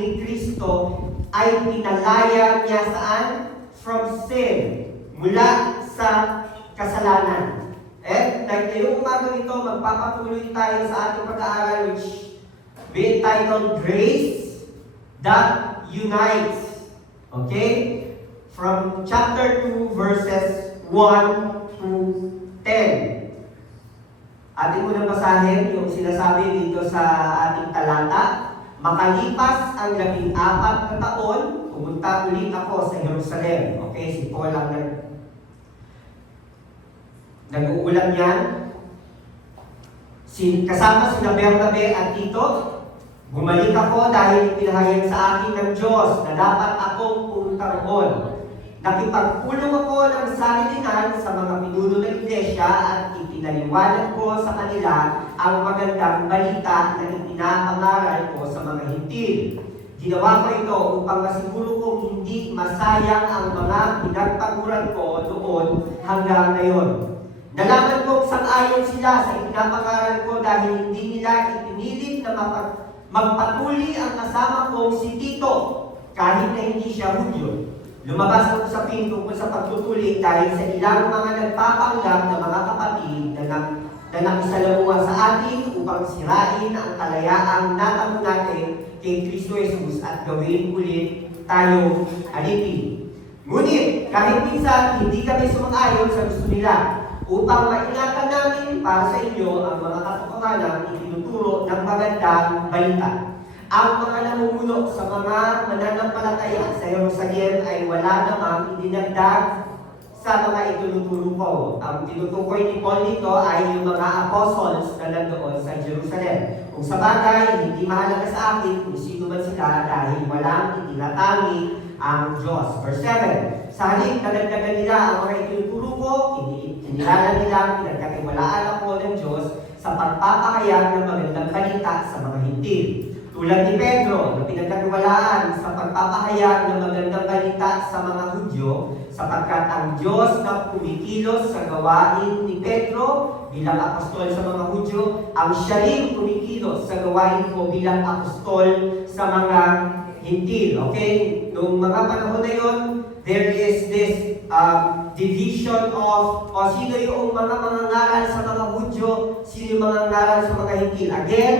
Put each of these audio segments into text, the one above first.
ni Kristo ay pinalaya niya saan? From sin. Mula sa kasalanan. Ngayong umaga nito, magpapatuloy tayo sa ating pag-aaral which we entitled Grace That Unites. Okay? From chapter 2, verses 1 to 10. Ating unang basahin yung sinasabi dito sa ating talata. Makalipas ang 14 na taon, pumunta ulit ako sa Jerusalem. Okay, si Paul ang nag-uulat yan. Kasama sina Bernabe at Tito, bumalik ako dahil pinahayag sa akin ng Diyos na dapat akong pumunta roon. Nakipagpulong ako ng sanlibutan sa mga pinuno ng iglesia at ipinaliwanag ko sa kanila ang magandang balita na ipinapangaral ko sa mga hintil. Ginawa ko ito upang masiguro kong hindi masayang ang mga pinagpaguran ko doon hanggang ngayon. Nalaman kong sang-ayon sila sa ipinapangaral ko dahil hindi nila ipinilit na magpatuli ang kasama kong si Tito kahit na hindi siya Hudyo. Lumabas ako sa pinto kung sa pagtutuli dahil sa ilang mga nagpapanggap na mga kapatid na nakisalamuha sa atin upang sirain ang kalayaang natamo natin kay Kristo Jesus at gawin ulit tayo alipin. Ngunit kahit minsan hindi kami sumang-ayon sa gusto nila upang maingatan namin para sa inyo ang mga katotohanan itinuturo ng magandang balita. Ang mga namumuno sa mga mananampalataya sa Jerusalem ay wala namang idinagdag sa mga itinuturo ko. Ang tinutukoy ni Paul dito ay yung mga apostles na nandoon sa Jerusalem. Kung sa bagay, hindi mahalaga sa akin kung sino man sila dahil walang itinatangi ang Diyos. Verse 7, sa halip nadagdagan nila ang mga itinuturo ko, kinilala nila pinagkatiwalaan ako ng Diyos sa pagpapahayag ng magandang balita sa mga hintil. Tulad ni Pedro na pinagkatiwalaan sa pagpapahayag ng magandang balita sa mga Hudyo, sapagkat ang Diyos na kumikilos sa gawain ni Pedro bilang apostol sa mga Hudyo, ang siya rin kumikilos sa gawain ko bilang apostol sa mga hintil. Okay? Noong mga panahon na yun, there is this division of sino yung mga mangangaral sa mga Hudyo, sino yung mangangaral sa mga hintil. Again,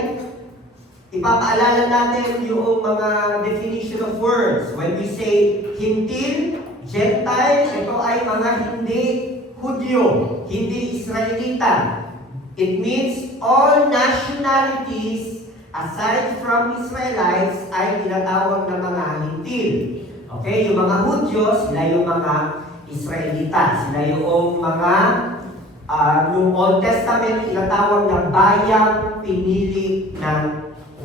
ipapaalala natin yung mga definition of words. When we say hintil, Gentile, ito ay mga hindi Hudyo, hindi Israelita. It means all nationalities aside from Israelites ay tinatawag na mga hintil. Okay, yung mga Hudyo, sila yung mga Israelita. Sila yung mga yung Old Testament tinatawag na bayang pinili ng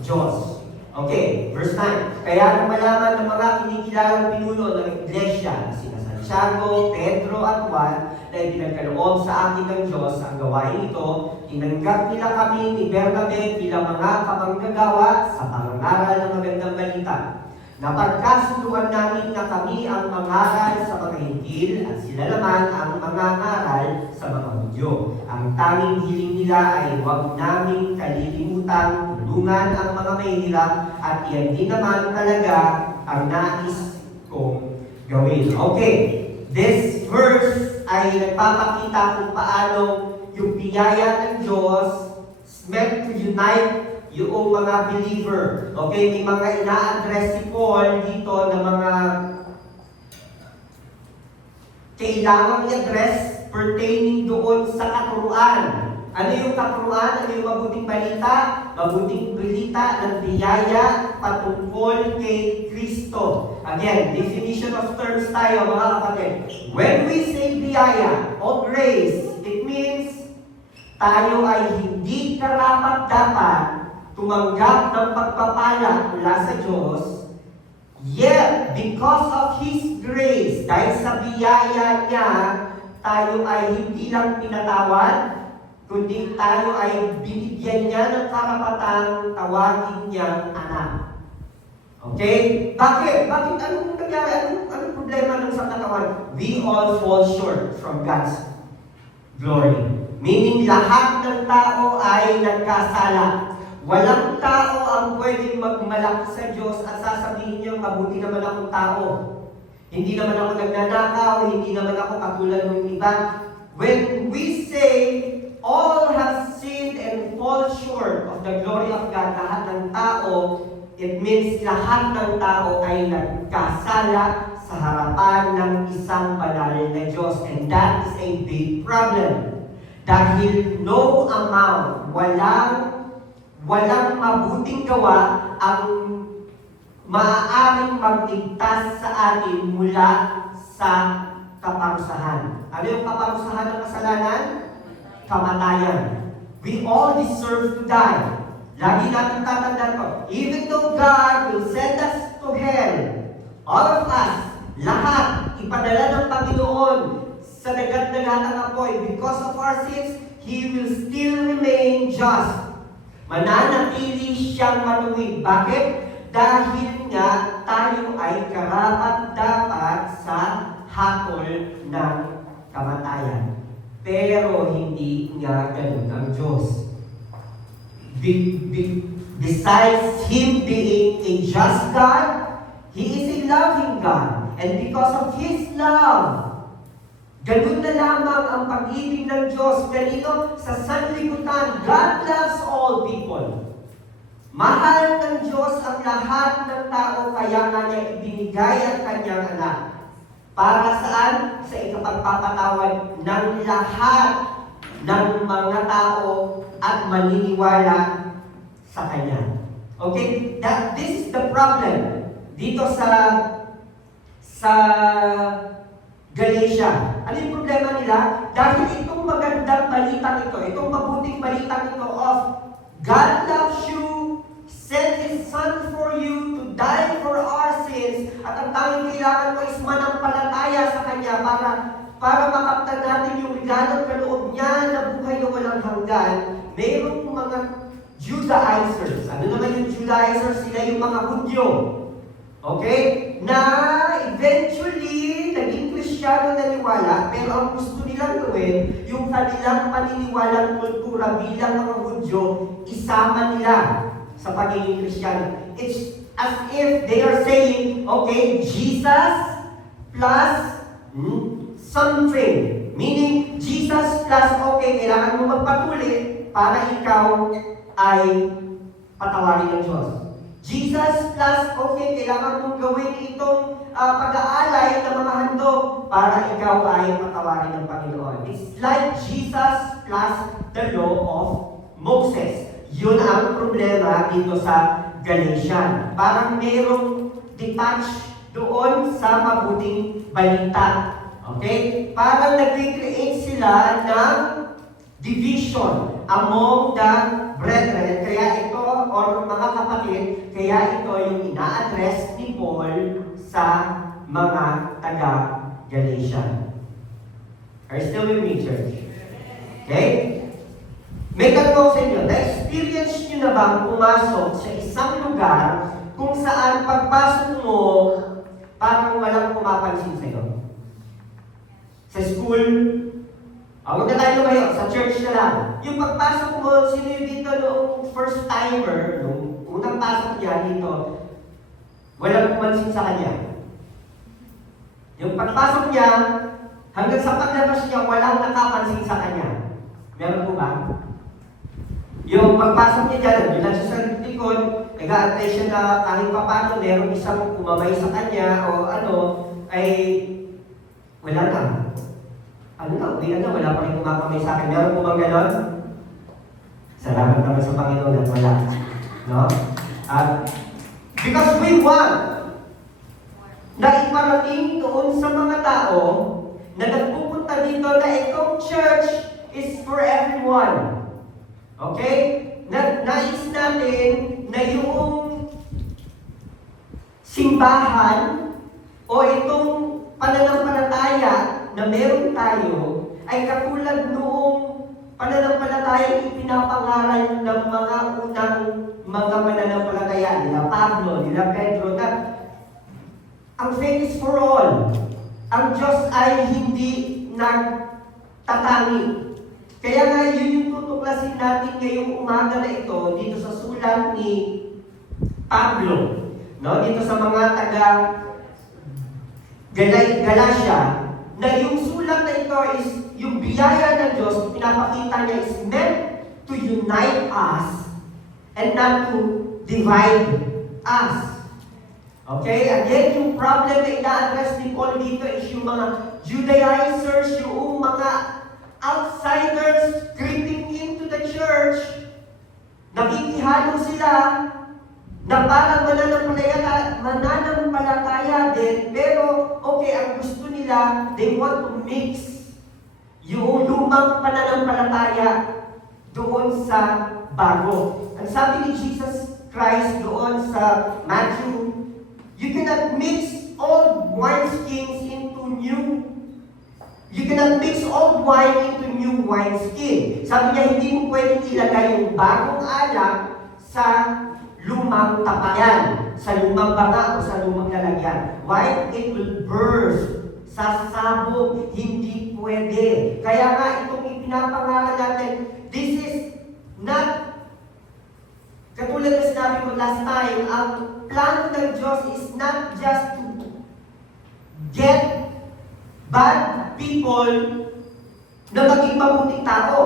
Diyos. Okay, verse 9. Kaya nang malaman ng mga kinikilalang pinuno ng iglesia, sina Santiago, Pedro at Juan, na ipinagkaloob sa akin ng Diyos ang gawain ito, tinanggap nila kami ni Bernabe bilang mga kapanggagawa sa pangangaral ng magandang balita. Napagkasunduan namin na kami ang mangaral sa mga hintil at sila naman ang mangangaral sa mga Hudyo. Ang tanging hiling nila ay huwag naming kalilimutan, tulungan ang mga mahihirap at iyan din naman talaga ang nais kong gawin. Okay, this verse ay nagpapakita kung paano yung biyaya ng Diyos meant to unite yung mga believer. Okay, may mga ina-address si Paul dito na mga kailangang i-address pertaining doon sa katuruan. Ano yung katuruan? Ano yung mabuting balita? Mabuting balita ng biyaya patungkol kay Kristo. Again, definition of terms tayo mga kapatid. When we say biyaya o grace, it means tayo ay hindi karapat-dapat tumanggap ng pagpapala mula sa Diyos, yet because of His grace, dahil sa biyaya niya, tayo ay hindi lang pinatawad, kundi tayo ay binigyan niya ng karapatang tawagin niyang anak. Okay? Bakit? Anong nangyari? Anong problema ng sa katawan? We all fall short from God's glory. Meaning lahat ng tao ay nagkasala. Walang tao ang pwedeng magmalaki sa Diyos at sasabihin niya, mabuti naman akong tao. Hindi naman ako nagnanakaw, hindi naman ako katulad ng iba. When we say, all have sinned and fall short of the glory of God, lahat ng tao, it means lahat ng tao ay nagkasala sa harapan ng isang banal na Diyos. And that is a big problem. Dahil no amount, walang mabuting gawa ang maaaring magligtas sa atin mula sa kaparusahan. Ano yung kaparusahan ng kasalanan? Kamatayan. We all deserve to die. Lagi natin tatandaan ko, even though God will send us to hell, all of us, lahat, ipadala ng Panginoon sa dagat-dagatang apoy, because of our sins, He will still remain just. Mananatili siyang matuwid. Bakit? Dahil nga tayo ay karapat-dapat sa hatol ng kamatayan. Pero hindi nga ganun ang Diyos. Besides Him being a just God, He is a loving God. And because of His love, ganun na lamang ang pag-ibig ng Diyos. Ganito sa sanlibutan, God loves all people. Mahal ng Diyos ang lahat ng tao, kaya nga niya ibinigay ang kanyang anak. Para saan? Sa ikapagpapatawad ng lahat ng mga tao at maniniwala sa Kanya. Okay? This is the problem dito sa Galatia. Ano yung problema nila? Dahil itong magandang balitang ito, itong mabuting balitang ito of God loves you, sent His Son for you to die for our sins, at ang tanging kailangan mo is manampalataya sa Kanya para makamtan natin yung regalong kaloob niya na buhay na walang hanggan. Mayroong mga Judaizers. Ano naman yung Judaizers? Sila yung mga Hudyo. Okay? Na eventually, naging Kristiyano naniwala, pero ang gusto nilang gawin, yung kanilang paniniwalang kultura bilang mga Hudyo, isama nila sa pagiging Kristiyano. It's as if they are saying, okay, Jesus plus something. Meaning, Jesus plus, okay, kailangan mo magpatuli para ikaw ay patawarin ng Diyos. Jesus plus, okay, kailangan mong gawin itong pag-aalay ng mga handog para ikaw ay patawarin ng Panginoon. It's like Jesus plus the law of Moses. Yun ang problema dito sa Galatian. Parang merong detached doon sa mabuting balita. Okay? Parang nag-create sila ng division among the brethren. Kaya ito, or mga kapatid, kaya ito yung ina-address ni Paul sa mga taga-Galatian. Are you still with me, church? Okay? May tanong sa inyo, na-experience nyo na bang pumasok sa isang lugar kung saan pagpasok mo, parang walang pumapansin sa'yo? Sa school, huwag na tayo lumayo, sa church na lang. Yung pagpasok mo, sino yung dito noong first timer, noong unang pasok niya dito, walang pumansin sa kanya. Yung pagpasok niya, hanggang sa paglabas niya, walang nakapansin sa kanya. Meron po ba? Yung pagpasok niya dyan, nandun lang siya sa likod, nag-a-attend siya na kahit paano, meron isang kumamay sa kanya, o ano, ay wala na. Ano na, uwi na, wala pa rin kumakamay sa akin. Meron po bang ganon? Salamat naman sa Panginoon at wala. No? Because we want na iparating doon sa mga tao na nagpupunta dito na itong church is for everyone. Okay? Nais natin na yung simbahan o itong pananampalataya na meron tayo ay katulad noong pananampalataya ipinapangaral ng mga unang mga mananampalataya nila Pablo, nila Pedro, na ang faith is for all. Ang Diyos ay hindi nagtatangi. Kaya nga yun yung tutuklasin natin ngayong umaga na ito dito sa sulat sinulat ni Pablo, no, dito sa mga taga Galatia, na yung sulat na ito is yung biyaya ng Diyos, pinapakita niya is meant to unite us and not to divide us. Okay? Again, yung problem na ina-address ni Paul dito is yung mga Judaizers, yung mga outsiders creeping into the church. Nakikihalo sila na parang mananampalataya din, pero okay, ang gusto nila, they want to mix yung lumang pananampalataya doon sa bago. Ang sabi ni Jesus Christ doon sa Matthew, you cannot mix old wineskins into new. You cannot mix old wine into new wineskin. Sabi niya, hindi mo pwedeng ilagay yung bagong alak sa lumang tapayan, sa lumang banga o sa lumang lalagyan. Why? It will burst. Sasabog. Hindi pwede. Kaya nga, itong ipinapangalan natin, this is not, katulad na sinabi ko last time, ang plano ng Diyos is not just to get bad people na maging mabuting tao.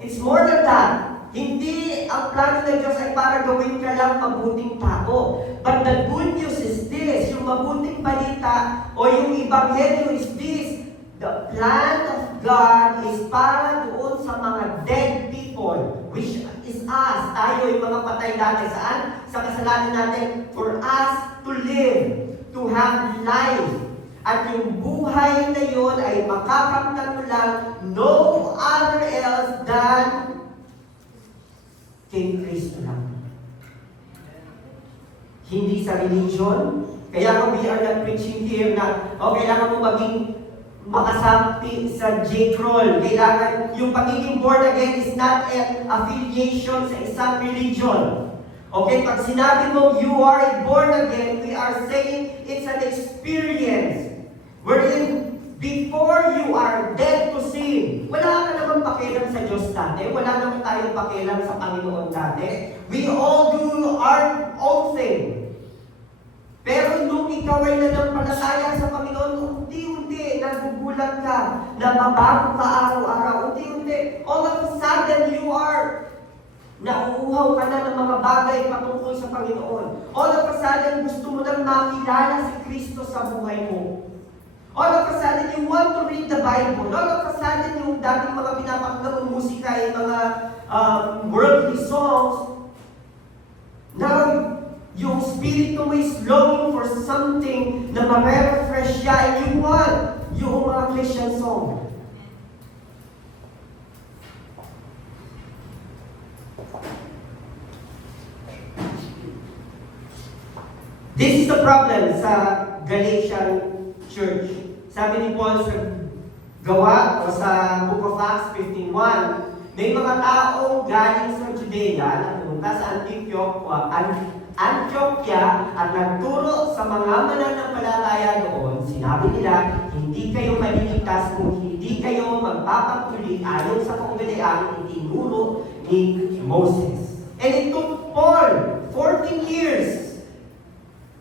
It's more than that. Hindi ang plano ng Diyos ay para gawin ka lang mabuting tao. But the good news is this, yung mabuting balita o yung ebanghelyo is this, the plan of God is para doon sa mga dead people, which is us. Tayo yung mga patay dati. Saan? Sa kasalanan natin. For us to live, to have life. At yung buhay na yun ay makakamtan mo lang no other else than kay Kristo lang. Hindi sa religion. Kaya kung we are not preaching here na, kailangan mo maging makasampi sa J-Crawl. Kailangan, yung pagiging born again is not an affiliation sa isang religion. Okay, pag sinabi mo, you are born again, we are saying it's an experience. Wherein, before you are dead to sin, wala ka naman pakialam sa Diyos dati, wala naman tayong pakialam sa Panginoon dati. We all do our own thing. Pero nung ikaw ay nanampalataya sa Panginoon, unti-unti nagugulat ka, nababago ka araw-araw, unti-unti, all of a sudden you are nauuhaw ka na ng mga bagay patungkol sa Panginoon. All of a sudden gusto mo nang makilala si Kristo sa buhay mo. All of a sudden, you want to read the Bible. All of a sudden, yung dating mga pinapakinggan mong musika ay mga worldly songs. Now, yung spirit mo is longing for something na ma-refresh siya, and you want yung mga Christian song. This is the problem sa Galatian Church. Sabi ni Paul sa gawa o sa Book of Acts 15:1, may mga taong galing sa Judea na pumunta sa Antioquia at nagturo sa mga mananampalataya doon. Sinabi nila, hindi kayo maliligtas kung hindi kayo magpapatuloy ayon sa kaugalian itinuro ni Moses. And it took Paul 14 years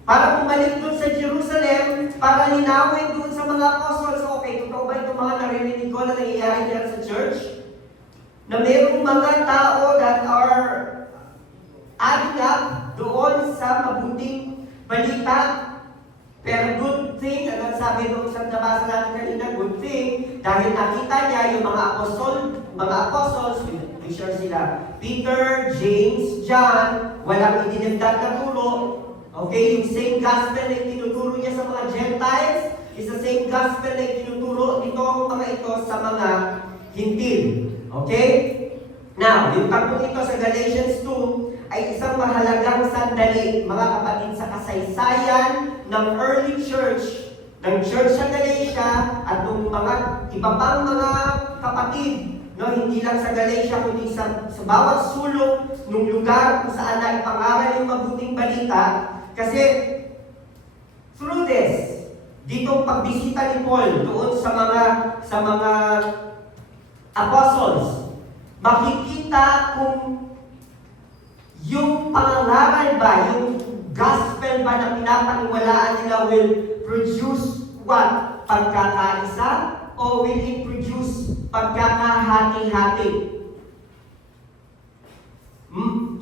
para bumalik doon sa Jerusalem, para linawin doon sa mga apostles. Okay, totoo ba itong mga naririnig ko na nangyayari dyan sa church? Na mayroong mga tao that are adding up doon sa mabuting balita. Pero good thing, ang sabi doon sa nabasa natin kanina, good thing, dahil nakita niya yung mga apostles, we sure sila, Peter, James, John, walang idinagdag na turo. Okay, yung same gospel na itinuturo niya sa mga Gentiles is the same gospel na itinuturo nitong mga ito sa mga Hintil. Okay? Now, yung tagbong ito sa Galatians 2 ay isang mahalagang sandali, mga kapatid, sa kasaysayan ng early church, ng church sa Galatia at ng mga iba pang mga kapatid. No, hindi lang sa Galatia, kundi sa bawat sulok ng lugar kung saan na ipangaral yung mabuting balita. Kasi, through this, ditong pagbisita ni Paul doon sa mga apostles, makikita kung yung pangangaral ba, yung gospel ba na pinapaniwalaan nila will produce what? Pagkakaisa? O will it produce pagkakahati-hati?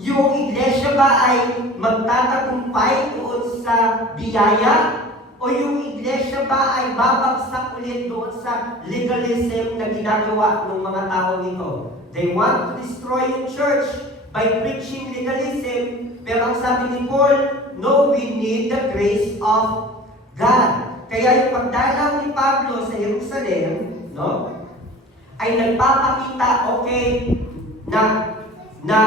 Yung iglesia ba ay magtatagumpay doon sa biyaya? O yung iglesia ba ay babagsak ulit doon sa legalism na ginagawa ng mga tao nito? They want to destroy yung church by preaching legalism, pero ang sabi ni Paul, no, we need the grace of God. Kaya yung pagdalaw ni Pablo sa Jerusalem, no, ay nagpapakita, okay, na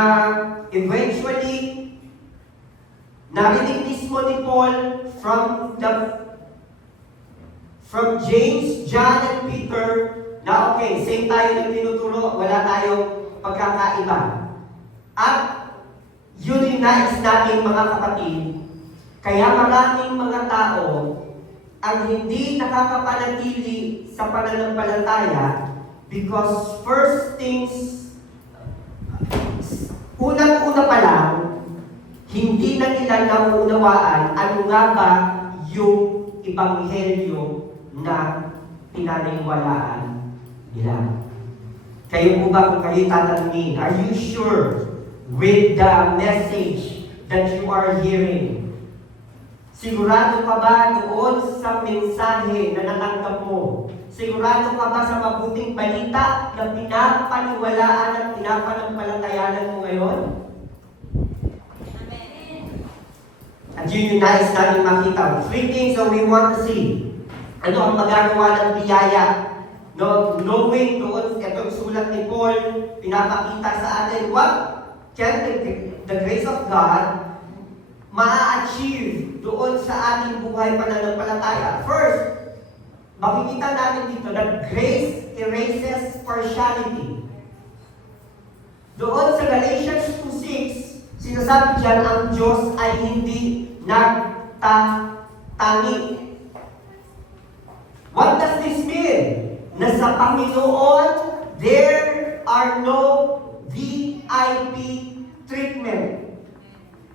eventually, narinig mismo ni Paul from James, John, and Peter, na okay, same tayo ng tinuturo, wala tayong pagkakaiba. At unites natin mga kapatid, kaya maraming mga tao ang hindi nakakapanatili sa pananampalataya because first things, unang-una pa lang, hindi na nila nauunawaan ano nga ba yung ebanghelyo na pinaniniwalaan nila. Kayo po ba kung kayo tatanungin, are you sure with the message that you are hearing? Sigurado ka ba doon sa mensahe na natanggap mo? Sigurado ka ba sa mabuting balita na pinapaniwalaan at pinapanampalatayanan mo ngayon? Amen. At yun yung nais natin makita. 3 things that we want to see. Ano ang magagawa ng biyaya? No, knowing doon, itong sulat ni Paul, pinapakita sa atin what can the grace of God ma-achieve doon sa ating buhay pananampalataya. First, makikita natin dito that grace erases partiality. Doon sa Galatians 2:6, sinasabi dyan ang Diyos ay hindi nagtatangi. What does this mean? Na sa Panginoon, there are no VIP treatment.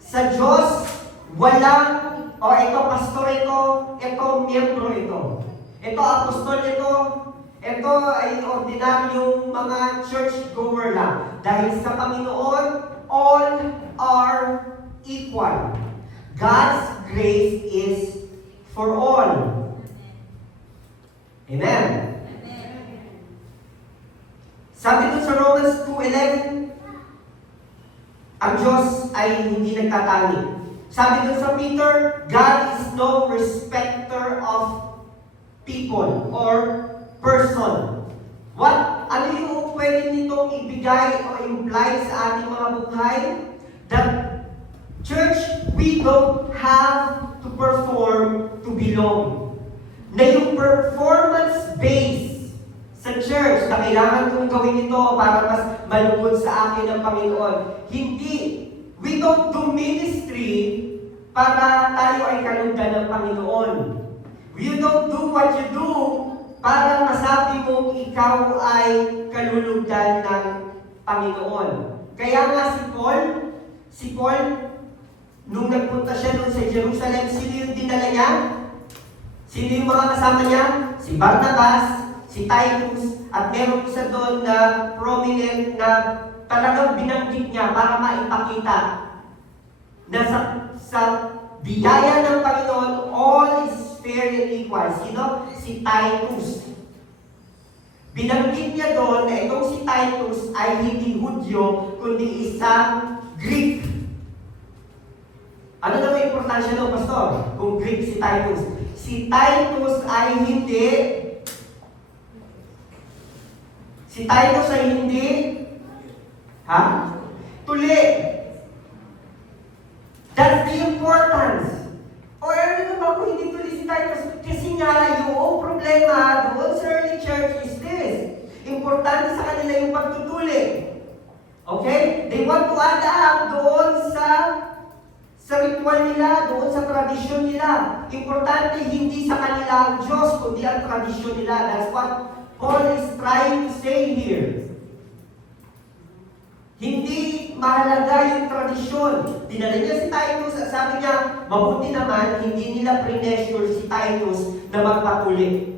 Sa Diyos, walang, ito pastor ito miyembro ito. Ito apostol ito ay ordinaryong mga church-goer lang. Dahil sa Panginoon, all are equal. God's grace is for all. Amen. Sabi dun sa Romans 2:11, ang Diyos ay hindi nagtatangi. Sabi dun sa Peter, God is no respecter of people or person. Ano yung pwede nitong ibigay o imply sa ating mga buhay? That church, we don't have to perform to belong. Na yung performance base sa church na kailangan kong gawin ito para mas malugod sa akin ng Panginoon. Hindi. We don't do ministry para tayo ay kalugdan ng Panginoon. You don't do what you do para masabi mong ikaw ay kalulugdan ng Panginoon. Kaya nga si Paul, nung nagpunta siya doon sa Jerusalem, sino yung dinala niya? Sino yung mga kasama niya? Si Barnabas, si Titus, at meron isa doon na prominent na talagang binanggit niya para maipakita na sa biyaya ng Panginoon, all is fair and equal. Sino? Si Titus. Binanggit niya doon na itong si Titus ay hindi Hudyo, kundi isang Greek. Ano na may importansya ng pastor? Kung Greek si Titus. Si Titus ay hindi tuli. That's the importance. O ano ba kung hindi tuli si Titus? Kasi nga, yung problema doon sa early church is this. Importante sa kanila yung pagtutuli. Okay? They want to add up doon sa ritual nila, doon sa tradisyon nila. Importante hindi sa kanila ang Diyos, kundi ang tradisyon nila. That's what Paul is trying to say here. Hindi mahalaga yung tradisyon. Dinala niya si Titus at sabi niya, mabuti naman, hindi nila pre-measure si Titus na magpatuloy.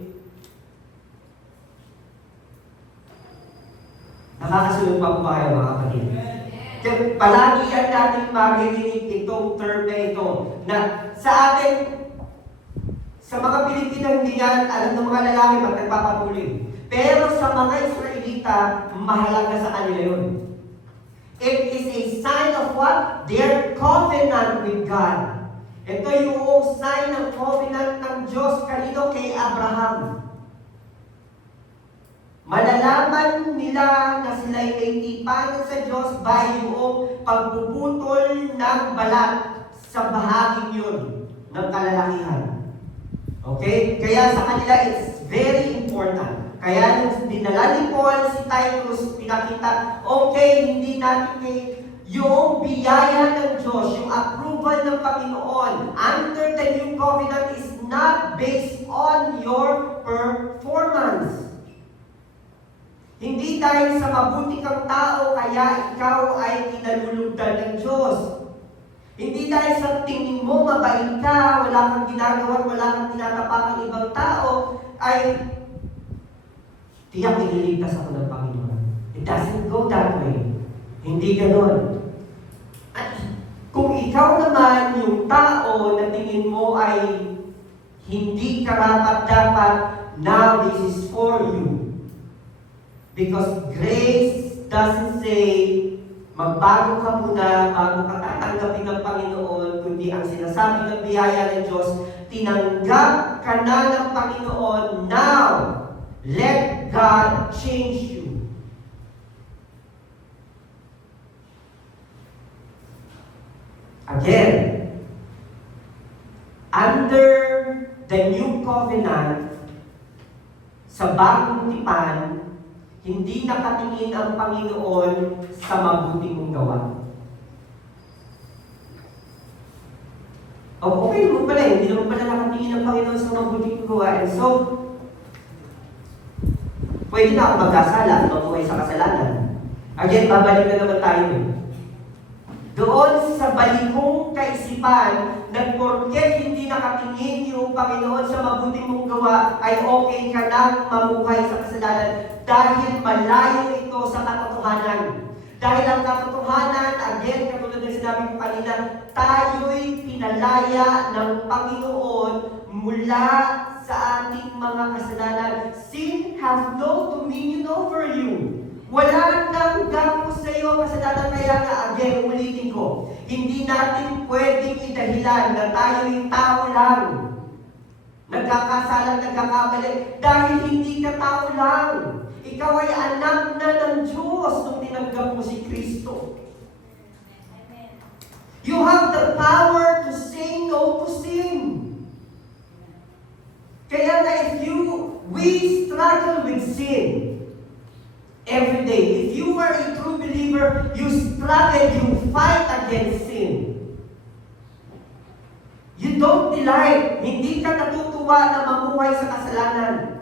Nakakasunod pa po kayo mga kapatid. Kaya palagi yan natin maririnig itong term na ito, na sa atin, sa mga Pilipino, hindi yan alam ng mga lalaki ba't nagpapatuloy. Pero sa mga Israelita, mahalaga sa kanila yun. It is a sign of what? Their covenant with God. Ito yung sign ng covenant ng Diyos kanino kay Abraham. Malalaman nila na sila'y may tipan sa Diyos by yung pagbubutol ng balat sa bahaging yun ng kalalakihan. Okay? Kaya sa kanila, it's very important. Kaya nung dinala ni Paul si Titus, pinakita, okay, hindi natin yung biyaya ng Diyos, yung approval ng Panginoon under the new covenant is not based on your performance. Hindi dahil sa mabuti kang tao, kaya ikaw ay kinalulugdan ng Diyos. Hindi dahil sa tingin mo mabait ka, wala kang ginagawa, wala kang tinatapak ng ibang tao, ay tiyak ililigtas ako ng Panginoon. It doesn't go that way. Hindi ganon. At kung ikaw naman yung tao na tingin mo ay hindi karapat-dapat, now this is for you. Because grace doesn't say, magbago ka muna bago ka tatanggapin ng Panginoon, kundi ang sinasabi ng biyaya ng Diyos, tinanggap ka na ng Panginoon, now, let God change you. Again, under the new covenant, sa bagong tipan, hindi nakatingin ang Panginoon sa mabuti mong gawa. Okay naman pala, hindi naman pala nakatingin ang Panginoon sa mabuti mong gawa. And so, pwede na ako magkasala, mabuhay sa kasalanan. Again, babalik na naman tayo. Doon sa balikong kaisipan, na porket hindi nakatingin yung Panginoon sa mabuti mong gawa, ay okay ka na mamuhay sa kasalanan dahil malayo ito sa katotohanan. Dahil ang katotohanan, again, katulad ng sinabi ko kanina, tayo'y pinalaya ng Panginoon mula sa ating mga kasalanan. Sin has no dominion over you. Wala nang gapo sa iyo kasalanan, kaya nga, again, ulitin ko, hindi natin pwedeng idahilan na tayo'y tao lang. Nagkakasala, nagkakamali, dahil hindi ka tao lang. Ikaw ay anak na ng Diyos nung tinanggap mo si Kristo. You have the power to say no to sin. Kaya nga we struggle with sin every day. If you are a true believer, you struggle, you fight against sin. You don't delight. Hindi ka natutuwa na mamuhay sa kasalanan.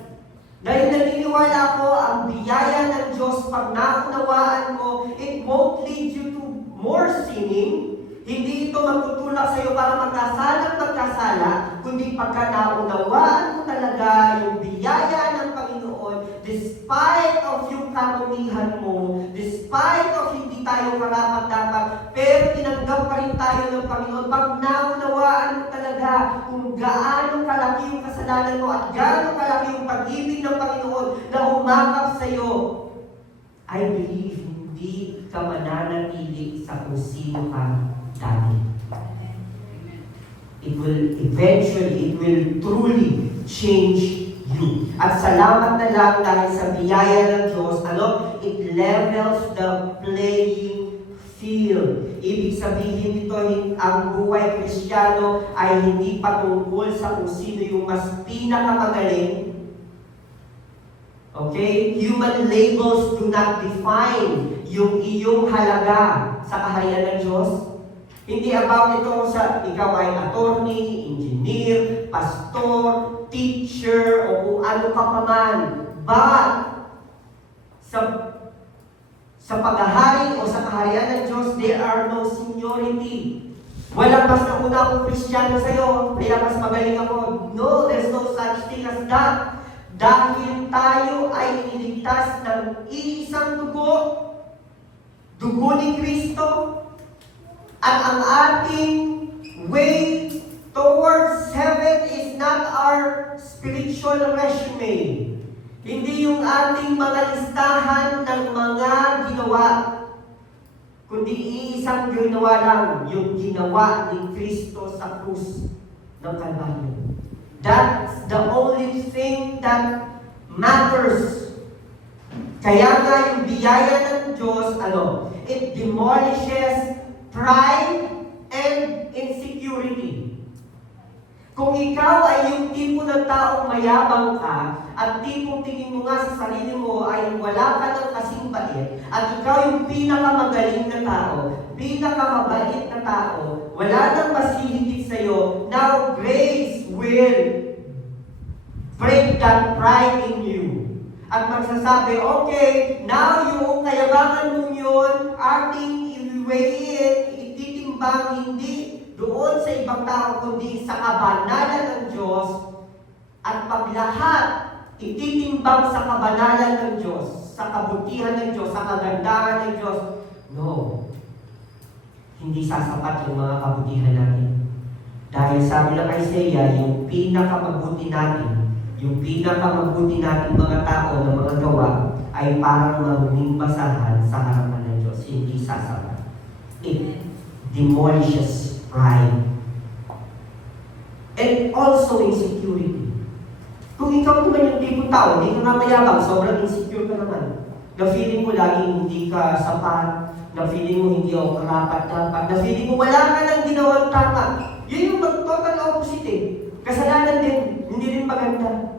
Dahil naniniwala ko, ang biyaya ng Diyos, pag naunawaan mo, it won't lead you to more sinning. Hindi ito magtutulak sa iyo para magkasala, kundi pagka naunawaan mo talaga yung biyaya ng Panginoon, despite of yung kamunihan mo, despite of hindi tayo karapat-dapat, pero tinanggap pa rin tayo ng Panginoon. Pag naunawaan mo talaga kung gaano kalaki yung kasalanan mo at gaano kalaki yung pag-ibig ng Panginoon na humakap sa iyo, I believe hindi ka mananatili sa kung sino ka dati. It will truly change you. At salamat na lang dahil sa biyaya ng Diyos, it levels the playing field. Ibig sabihin nito, ang buhay Kristiyano ay hindi patungkol sa kung sino yung mas pinakamagaling. Okay? Human labels do not define yung iyong halaga sa kaharian ng Diyos. Hindi about ito sa ikaw ay attorney, engineer, pastor, teacher, o kung ano ka pa man. But, Sa paghahari o sa kaharian ng Diyos, there are no seniority. Walang mas nauna akong Kristiyano sa'yo, kaya mas magaling ako. No, there's no such thing as that. Dahil tayo ay iniligtas ng iisang dugo, dugo ni Kristo, at ang ating way towards heaven is not our spiritual resume. Hindi yung ating mga listahan ng mga ginawa, kundi iisang ginawa lang, yung ginawa ni Kristo sa krus ng Kalbaryo. That's the only thing that matters. Kaya nga yung biyaya ng Diyos, it demolishes pride and insecurity. Kung ikaw ay yung tipo ng taong mayabang ka, at tipong tingin mo nga sa sarili mo ay wala ka ng kasing bait, at ikaw yung pinakamagaling na tao, pinakamabait na tao, wala nang mas hihigit sa'yo, now grace will break that pride in you. At magsasabi, okay, now yung kayabangan mong yun, ating i-weigh ititimbang hindi doon sa ibang tao, kundi sa kabanalan ng Diyos, at pag lahat ititimbang sa kabanalan ng Diyos, sa kabutihan ng Diyos, sa kagandahan ng Diyos, no, hindi sasapat yung mga kabutihan natin. Dahil sabi ng Isaiah, yung pinakamabuti natin, yung pinakamabuti natin mga tao na mga gawa, ay parang maruming basahan sa harapan ng Diyos, hindi sasapat. It demolishes pride. And also insecurity. Kung ikaw naman yung tipong tao, hindi ka nga mayabang, sobrang insecure ka naman. Na feeling mo laging hindi ka sapat, na feeling mo hindi ako karapat-dapat, na feeling mo wala ka nang ginawang tama. Yun yung total opposite eh. Kasalanan din, hindi rin maganda.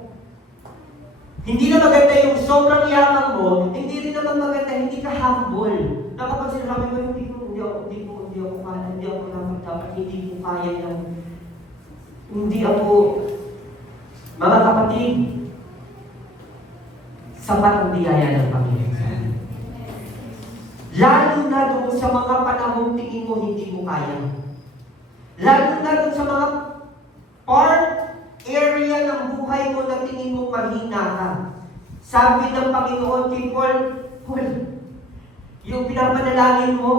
Hindi na maganda yung sobrang yaman mo, hindi rin naman maganda, hindi ka humble. Na kapag sinasabi mo, hindi ako dapat hindi ko kaya yan. Hindi ako, mga kapatid, sapat ang biyaya ng Panginoon. Lalo na doon sa mga panahong tingin mo hindi mo kaya. Lalo na doon sa mga part, area ng buhay mo na tingin mo mahina ka. Sabi ng Panginoon kay Paul, yung pinapanalangin mo,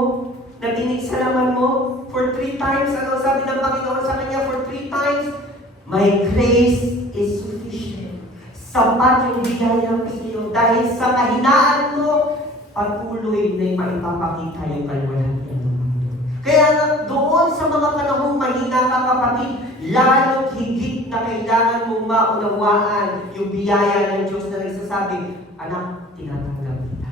na tinigsalaman mo, for 3 times, sabi ng Panginoon sa kanya, for 3 times, my grace is sufficient. Sapat yung biyaya ko sa iyo. Dahil sa kahinaan mo, patuloy na maipapakita yung kaliwanagan ng Panginoon. Kaya doon sa mga panahong mahina ka kapatid, lalo't higit na kailangan mong maunawaan yung biyaya ng Diyos na nagsasabi, anak, tinatanggap kita.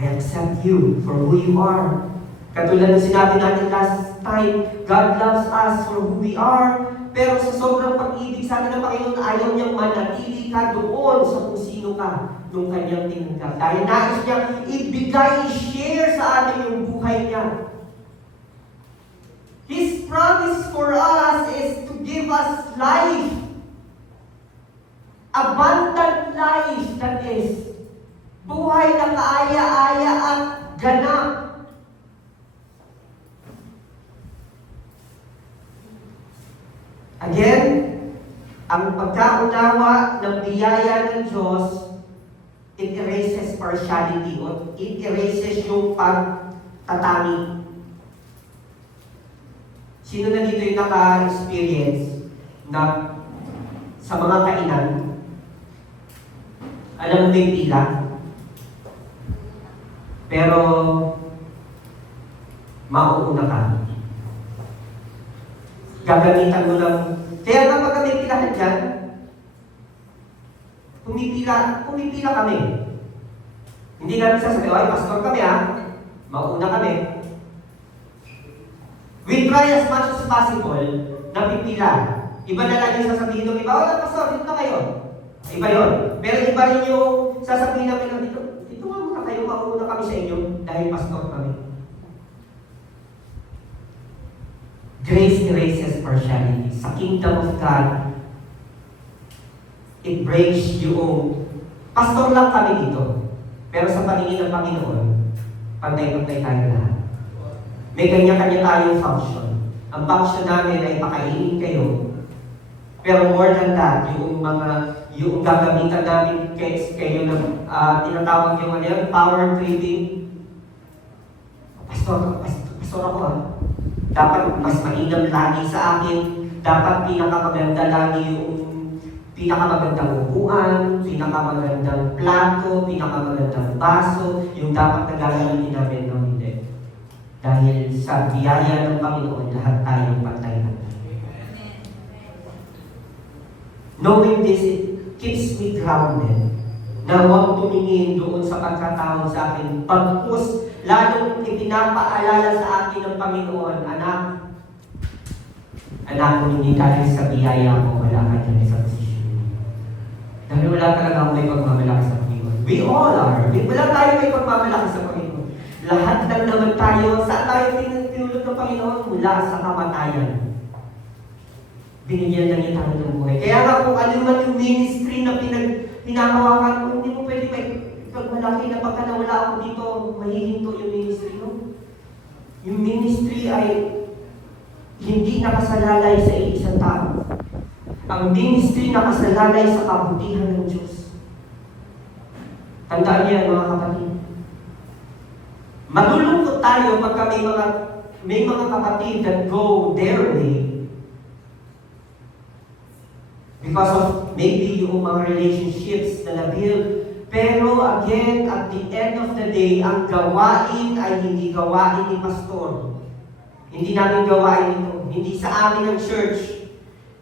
I accept you for who you are. Katulad ng sinabi natin last time, God loves us for who we are, pero sa sobrang pag-ibig sa atin ng Panginoon, ayaw niyang manatili ka doon sa kung sino ka nung kanyang tinanggap. Dahil nais niya ibigay, i-share sa atin yung buhay niya. His promise for us is to give us life. Abundant life, that is. Buhay na kaaya-aya at ganap. Again, ang pagkaunawa ng biyaya ng Diyos, it erases partiality, o it erases yung pagtatani. Sino na dito yung naka-experience na sa mga kainan, alam mo yung pila, pero mauuna ka. Gagamitan mo lang. Kaya kapag may pilahan dyan, pumipila kami. Hindi namin sasabihin, ay, pastor kami mauna kami. We try as much as possible na pipila. Iba na lang yung sasabihin ng iba, wala pastor, dito na kayo. Iba yun. Pero iba rin yung sasabihin namin, dito nga muna kayo, mauna kami sa inyo dahil pastor kami. Grace erases partiality. Sa kingdom of God, it breaks yung pastor lang kami dito. Pero sa paningin ng Panginoon, pantay-pantay tayo lahat. May kanya-kanya tayong function. Ang function namin ay pakainin kayo. Pero more than that, yung gagamitan namin kayo ng tinatawag yung power tripping. Pastor ako dapat mas mainam lagi sa akin. Dapat pinakamaganda lagi yung pinakamagandang upuan, pinakamagandang plato, pinakamagandang baso, yung dapat nagagamitin namin ng hindi. Dahil sa biyaya ng Panginoon, lahat tayong pantay-pantay. Knowing this, it keeps me grounded na huwag tumingin doon sa pagkatawag sa akin. Pagpus, lalong ipinapaalala sa akin ng Panginoon, anak, hindi dahil sa biyaya ko, wala ka dyan sa posisyon. Dahil wala talaga akong may pagmamalaki sa Panginoon. We all are. Wala tayo may pagmamalaki sa Panginoon. Lahat lang naman tayo, saan tayo tinulog ng Panginoon? Mula sa kamatayan. Binigyan lang niya tayo ng buhay. Kaya nga kung ano man yung ministry na pinakawakan ko, hindi mo pwede ipagmalaki na pagka nawala ako dito, mahihinto yung ministry mo. Yung ministry ay hindi nakasalalay sa isang tao. Ang ministry nakasalalay sa kabutihan ng Diyos. Tandaan niya mga kapatid. Malulungkot tayo pagka may mga kapatid that go their way because of maybe yung mga relationships na na-build. Pero again, at the end of the day, ang gawain ay hindi gawain ni pastor. Hindi namin gawain ito. Hindi sa amin ang church.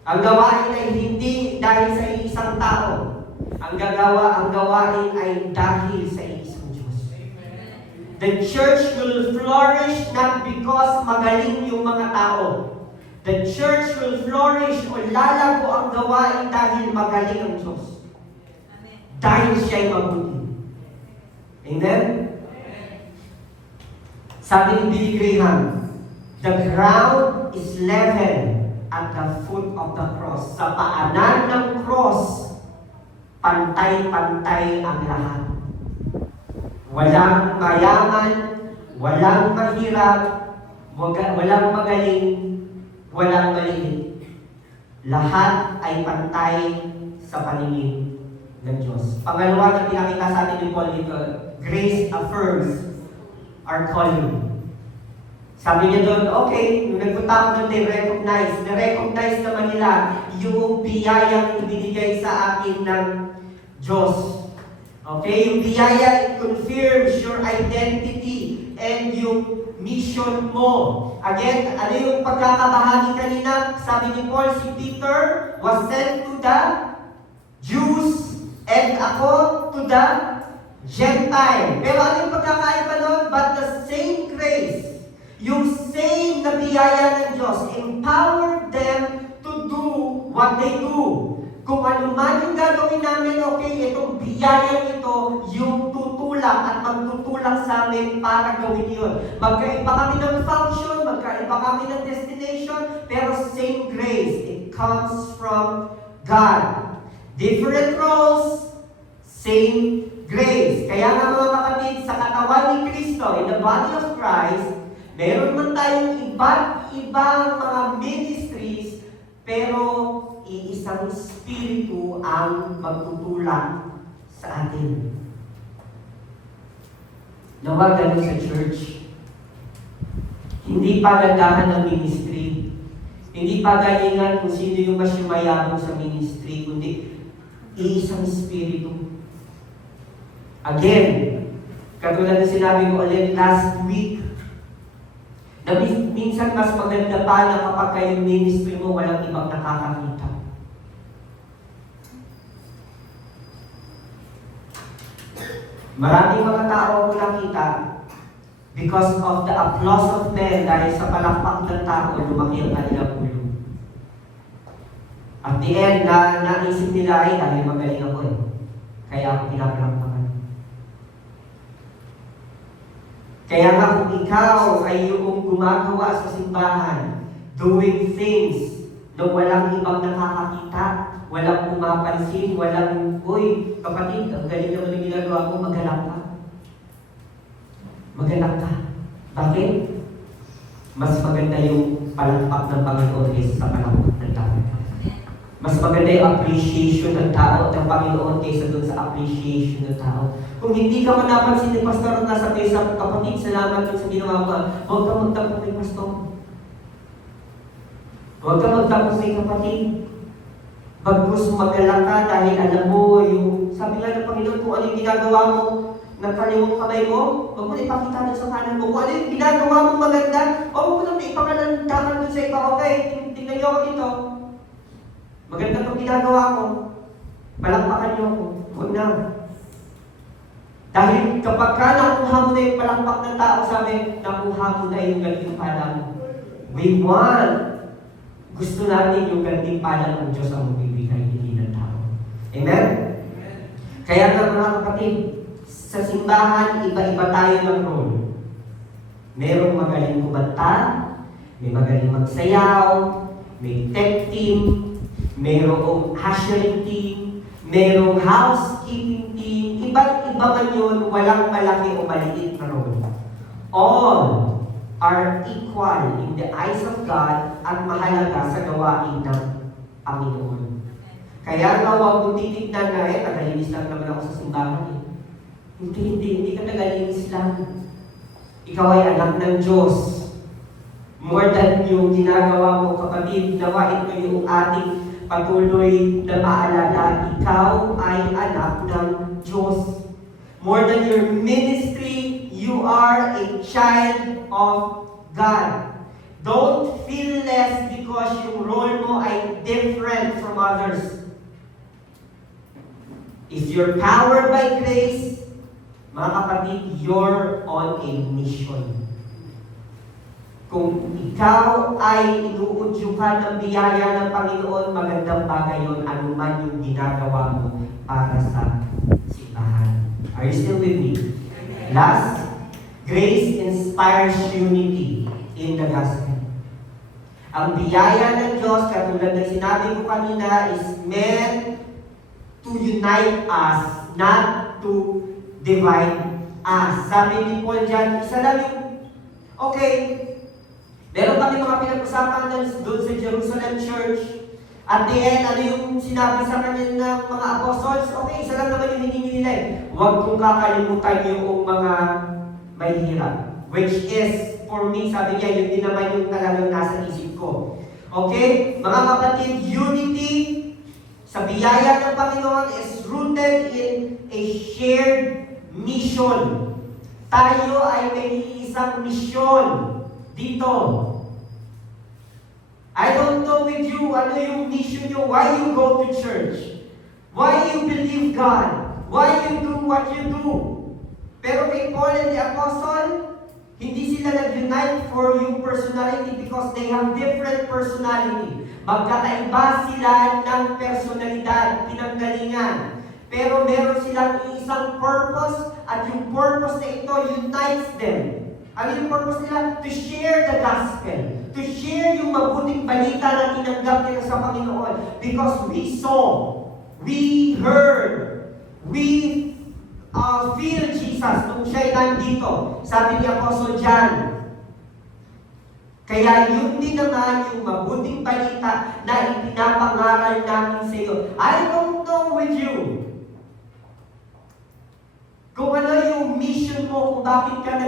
Ang gawain ay hindi dahil sa isang tao. Ang gawain ay dahil sa isang Diyos. The church will flourish not because magaling yung mga tao. The church will flourish o lalago ang gawain dahil magaling ang Diyos. Amen. Dahil siya'y mabuti. Amen? Sabi ni Billy Graham, the ground is level at the foot of the cross. Sa paanan ng cross, pantay-pantay ang lahat. Walang mayaman, walang mahirap, walang magaling, walang maliit. Lahat ay pantay sa paningin ng Diyos. Pangalawa na pinakita sa atin ni Paul dito, grace affirms our calling. Sabi niya doon, okay, nung nagpunta ako doon, na-recognize naman nila yung biyayang ibinigay sa akin ng Diyos. Okay, yung biyaya, it confirms your identity and yung mission mo. Again, ano yung pagkakabahagi kanina? Sabi ni Paul, si Peter was sent to the Jews and ako to the Gentile. Pero ano yung pagkakaiba nun? But the same grace, yung same na biyaya ng Diyos, empowered them to do what they do. Kung ano man yung gagawin namin, okay, itong biyaya ito, yung tutulak at magtutulak sa amin para gawin yun. Magkaiba kami ng function, magkaiba kami ng destination, pero same grace. It comes from God. Different roles, same grace. Kaya nga mga kapatid, sa katawan ni Kristo, in the body of Christ, meron man tayong iba't ibang mga ministries, pero iisang spirito ang magtutulak sa atin. Nawa ganun sa church. Hindi pagandahan ng ministry. Hindi pagalingan kung sino yung mas yumayabang sa ministry, kundi iisang spirito. Again, katulad na sinabi ko ulit last week, na minsan mas maganda pa na kapag kayong ministry mo, walang ibang nakakakita. Maraming mga tao ako nakita because of the applause of men dahil sa palakpak ng tao, lumaki ang kanilang ulo. At the end, naisip nila ay dahil magaling ako eh. Kaya ako pinapalakpakan. Kaya nga kung ikaw ay yung gumagawa sa simbahan, doing things na walang ibang nakakakita, walang pumapansin, walang, uy, kapatid, ang galing naman yung ginagawa ko, magalak ka. Magalak ka. Bakit? Mas maganda yung palakpak ng Panginoon kaysa sa palakpak ng tao. Mas maganda yung appreciation ng tao at ng Panginoon kaysa doon sa appreciation ng tao. Kung hindi ka man napansin ni Pastor at nasa kayo sa kapatid, salamat yun sa ginawa mo. Huwag ka magtapos kay Pastor. Huwag ka magtapos kay kapatid. Bagkus magalak ka dahil alam mo yung, sabi nga ng Panginoon, kung ano yung ginagawa mo, ng kaliwang kamay mo, huwag mo ipakita doon sa kanan mo. Kung ano yung ginagawa mo maganda, huwag mo lang ipakalandakan doon sa iba. Okay, tingnan niyo ako dito. Maganda itong ginagawa ko. Palakpakan niyo ako. Huwag na. Dahil kapag ka nakuha mo na yung palakpak ng tao, sabi, nakuha mo na yung gantimpala mo. We want. Gusto natin yung gantimpala ng Diyos ang magbibigay, hindi ng tao. Amen? Kaya nga mga kapatid, sa simbahan, iba-iba tayo ng role. Merong magaling kumanta, may magaling magsayaw, may tech team, merong ushering team, merong housekeeping team, iba't iba man yun, walang malaki o maliit na role. All are equal in the eyes of God at mahalaga sa gawain ng Panginoon. Kaya nga huwag mo titignan na tagalinis lang naman ako sa simbahan eh. Hindi ka tagalinis lang. Ikaw ay anak ng Diyos. More than yung ginagawa mo, kapatid, nawain ko yung ating patuloy na maalala, ikaw ay anak ng Diyos. More than your ministry, you are a child of God. Don't feel less because yung role mo ay different from others. If you're powered by grace, mga kapatid, you're on a mission. Kung ikaw ay inuudyukan ng biyaya ng Panginoon, magandang bagay yun, anuman yung ginagawa mo para sa simbahan. Are you still with me? Last, grace inspires unity in the gospel. Ang biyaya ng Diyos, katulad ng sinabi ko kanina, is meant to unite us, not to divide us. Sabi ni Paul dyan, isa lang yung, okay, meron kami mga pinag-usapan doon sa Jerusalem Church. At the end, ano yung sinabi sa kanya ng mga apostles? Okay, isa lang naman yung hiningi nila eh. Huwag kong kakalimutan yung mga may hirap. Which is, for me, sabi niya, yun din naman yung talagang nasa isip ko. Okay? Mga kapatid, unity sa biyaya ng Panginoon is rooted in a shared mission. Tayo ay may isang misyon dito. I don't know with you, ano yung mission nyo, why you go to church, why you believe God, why you do what you do. Pero kay Paul and the Apostle, hindi sila nag-unite for yung personality because they have different personality. Magkakaiba sila ng personalidad, pinanggalingan. Pero meron silang isang purpose at yung purpose na ito unites them. Ano yung purpose nila? To share the gospel. To share yung mabuting balita na tinanggap nila sa Panginoon. Because we saw, we heard, we feel Jesus nung siya'y nandito. Sabi ni Apostle John. Kaya yun din naman yung mabuting balita na ipinapangaral namin sa iyo. I don't know with you. Kung ano yung mission mo, kung bakit ka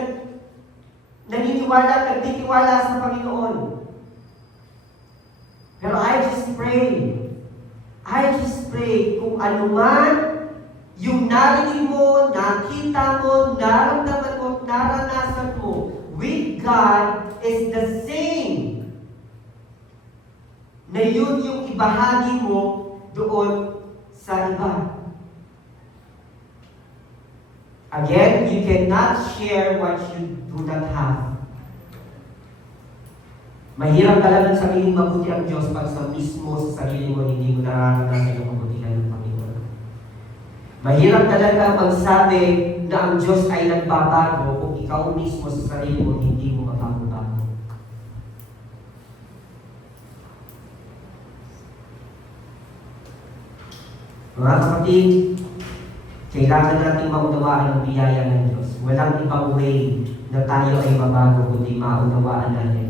naniniwala, nagtitiwala sa Panginoon. Pero I just pray kung ano man yung narinig mo, nakita mo, naramdaman mo, naranasan mo with God is the same. Na yun yung ibahagi mo doon sa iba. Again, you cannot share what you do not have. Mahirap talagang sabihin mabuti ang Diyos pag sa mismo sa sarili mo hindi mo nararanasan yung kabutihan ng Panginoon. Mahirap talaga magsabi na ang Diyos ay nagbabago kung ikaw mismo sa sarili mo hindi mo mabago-bago. Mga kapatid, Kailangan natin maunawaan ang biyaya ng Diyos. Walang ibang way na tayo ay mabago kundi maunawaan natin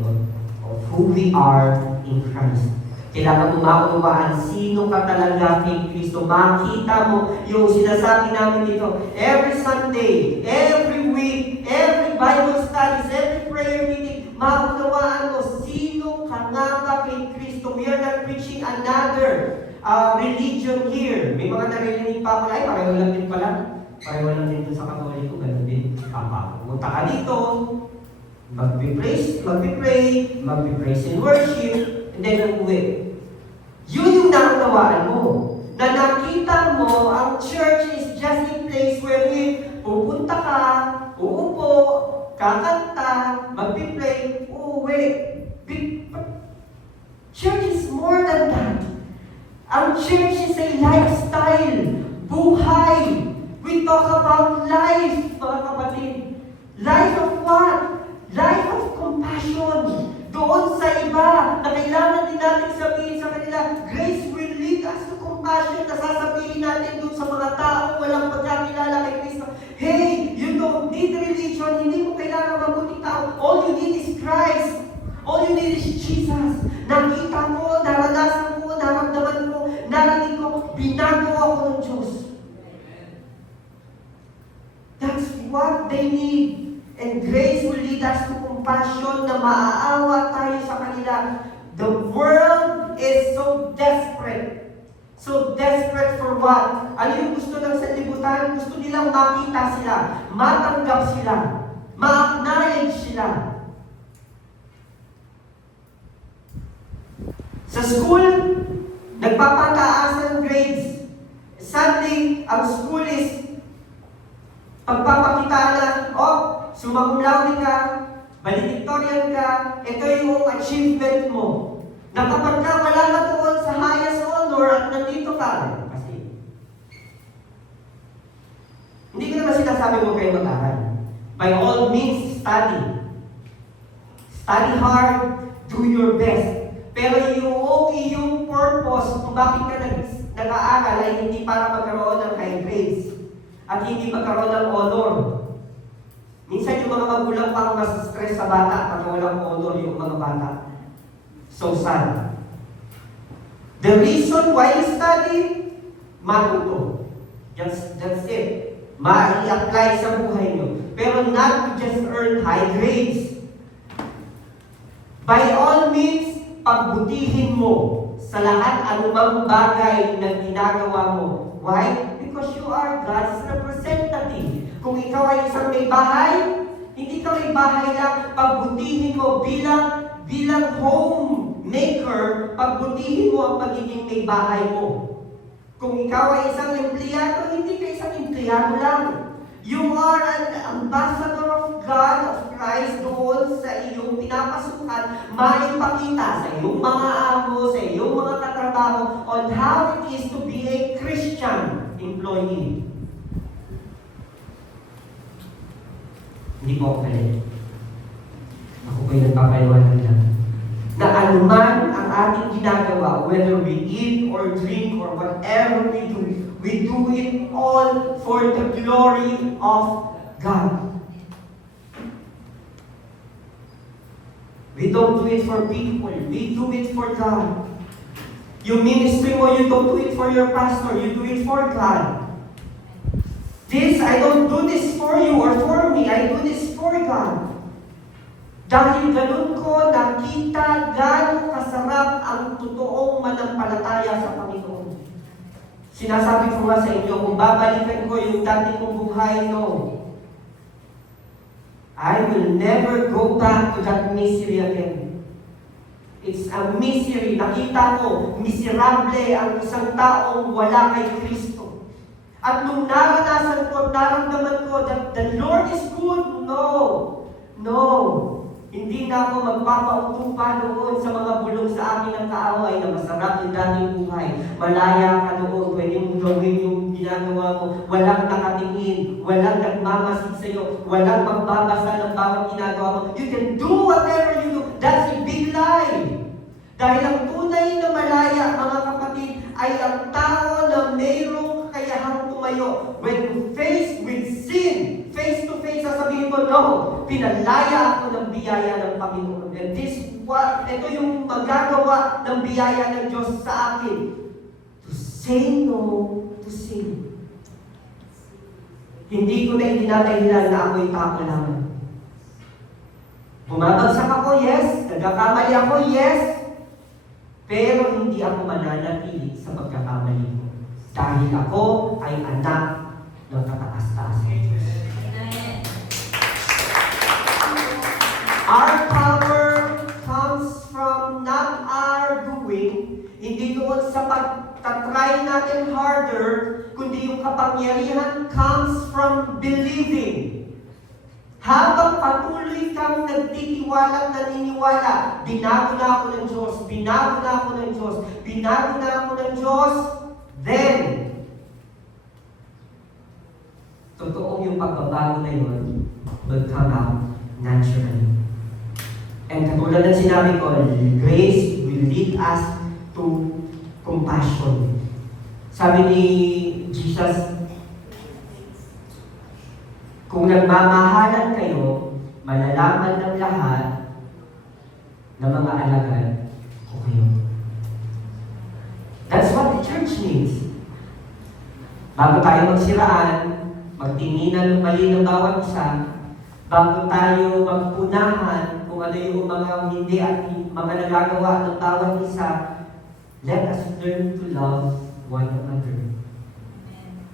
of who we are in Christ. Kailangan mo maunawaan sino ka talaga kay Kristo. Makita mo yung sinasabi namin dito. Every Sunday, every week, every Bible studies, every prayer meeting, maunawaan mo sino ka nga ba kay Kristo. We are not preaching another religion here. May mga naririnig pa ako, ay pareho lang din pala. Pareho lang din sa Katoliko, ganun din. Pumunta ka dito, magbe-praise, magbe-praise and worship, and then uwi. Yun yung naunawaan mo. Na nakita mo, ang church is just a place where pupunta ka, uupo, kakanta, magbe-pray, uuwi. Church is more than that. Ang church is a lifestyle, buhay. We talk about life, mga kapatid. Life of what? Life of compassion. Doon sa iba, na kailangan din natin sabihin sa kanila, grace will lead us to compassion. Nasasabihin natin doon sa mga taong walang pagkakilala kay Kristo, hey, you don't need religion, hindi mo kailangan mabuting tao. All you need is Christ. All you need is Jesus. Nakita mo, naranasan mo, naramdaman mo, narinig ko, binago ako ng Diyos. That's what they need. And grace will lead us to compassion na maaawa tayo sa kanila. The world is so desperate. So desperate for what? Ano yung gusto ng sanlibutan? Gusto nilang makita sila, matanggap sila, ma-acknowledge sila. Sa school, nagpapataas ng grades. Sadly, ang school is pagpapakita na, summa cum laude ka, valedictorian ka, ito yung achievement mo. Na kapag ka wala ka doon sa highest honor at nandito ka, kasi hindi ko naman sinasabi mo kayo mag-aral. By all means, study. Study hard, do your best. Pero yung purpose kung bakit ka nag-aaral ay hindi para magkaroon ng high grades at hindi magkaroon ng honor. Minsan yung mga magulang pang mas stress sa bata pag walang honor yung mga bata. So sad. The reason why you study, matuto. That's it. Ma-i-apply sa buhay nyo. Pero not to just earn high grades. By all means, pagbutihin mo sa lahat anumang bagay na ginagawa mo. Why? Because you are God's representative. Kung ikaw ay isang may bahay, hindi ka may bahay lang, pagbutihin mo bilang homemaker, pagbutihin mo ang pagiging may bahay mo. Kung ikaw ay isang empleyado, hindi ka isang empleyado lang. You are an ambassador of God, of Christ, doon sa iyong pinapasukan, maipakita sa iyong mga amo, sa iyong mga katrabaho, on how it is to be a Christian employee. Hindi po ako galit. Ako po'y nagpapaliwanag lang. Na anuman ang ating ginagawa, whether we eat or drink or whatever we do it all for the glory of God. We don't do it for people. We do it for God. Yung ministry mo, you don't do it for your pastor. You do it for God. I don't do this for you or for me. I do this for God. Dahil ganun ko nakita gaano kasarap ang totoong manampalataya sa Panginoon. Sinasabi ko nga sa inyo, kung babalikan ko yung dati kong buhay, no. I will never go back to that misery again. It's a misery. Nakita ko, miserable ang isang taong wala kay Kristo. At nung naranasan ko, naramdaman ko that the Lord is good, no. Hindi na ako magpapauto pa doon sa mga bulong sa akin ng kaaway na masarap yung dating buhay. Malaya ka doon, pwede mong gawin yung ginagawa mo. Walang nakatingin, walang nagmamasid sa'yo, walang magbabasa ng bawat ginagawa mo. You can do whatever you do. That's a big lie. Dahil ang tunay na malaya, mga kapatid, ay ang tao na mayroong kakayahang tumayo when no. Pinalaya ako ng biyaya ng Panginoon. And ito yung magagawa ng biyaya ng Diyos sa akin. To say no to sin. Hindi ko na itinatahilan na ako'y tao lamang. Bumabagsak ako, yes. Nagkakamali ako, yes. Pero hindi ako mananatili sa pagkakamali ko. Dahil ako ay anak ng kataas-taas. Our power comes from not our doing, hindi doon sa pagtatry natin harder, kundi yung kapangyarihan comes from believing. Habang patuloy kang nagtitiwalang naniniwala, binago na ako ng Diyos, binago na ako ng Diyos, binago na ako ng Diyos, then, totoong yung pagbabago na yun will come out naturally. And katulad ng sinabi ko, grace will lead us to compassion. Sabi ni Jesus, kung nagmamahalan kayo, malalaman ng lahat ng mga alagad ko kayo. That's what the church needs. Bago tayo magsiraan, magtinginan ng mali ng bawat isa, bago tayo magpunahan kung ano yung mga hindi at mga nagagawa ng bawat isa, let us learn to love one another.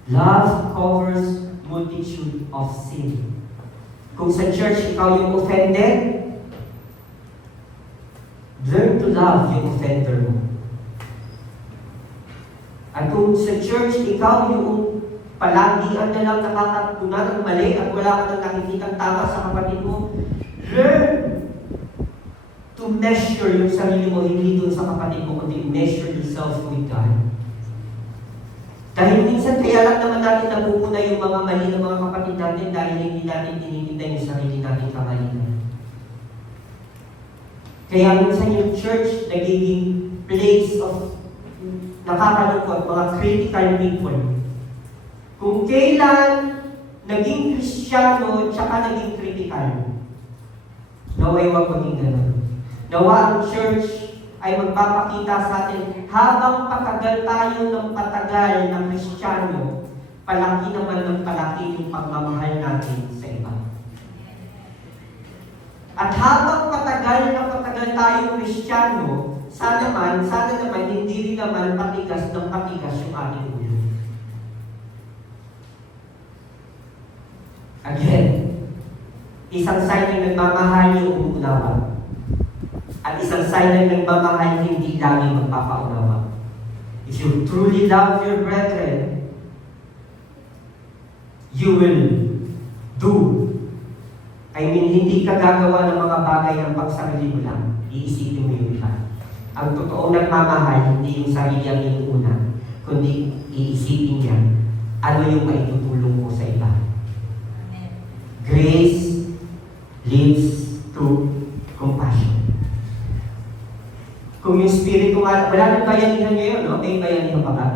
Love covers multitude of sin. Kung sa church ikaw yung offended, learn to love yung offender mo. At kung sa church ikaw yung palagian na lang nakakatunan ng mali at wala ka nang nakikitang tama sa kapatid mo, learn to measure yung sarili mo, hindi doon sa kapatid mo, kundi measure yourself with God. Dahil minsan kaya lang naman natin napupuna yung mga mali ng mga kapatid natin dahil hindi natin tinitindan yung sarili natin kamalian. Kaya minsan yung church nagiging place of nakakalungkot, mga critical people. Kung kailan naging Kristiyano tsaka naging critical, naway wag maging ganun. Nawa ang church ay magpapakita sa atin, habang patagal tayo ng patagal ng Kristiyano, palaki naman ng palaki yung pagmamahal natin sa iba. At habang patagal na patagal tayo Kristiyano, sana naman, hindi rin naman patigas ng patigas yung ating ulo. Again, isang sign ng nagmamahal yung umuunawa. At isang sign ng nagmamahal hindi lagi magpapaunawa. If you truly love your brethren, you will do. Hindi ka gagawa ng mga bagay ng pagsarili mo lang. Iisipin mo yung iba. Ang totoong nagmamahal, hindi yung sarili ang inuuna, kundi iisipin niya, ano yung maitutulong mo sa iba. Grace leads to compassion. Kung yung Espiritu nga, wala nang bayanihan ngayon, no? May bayanihan pa ba?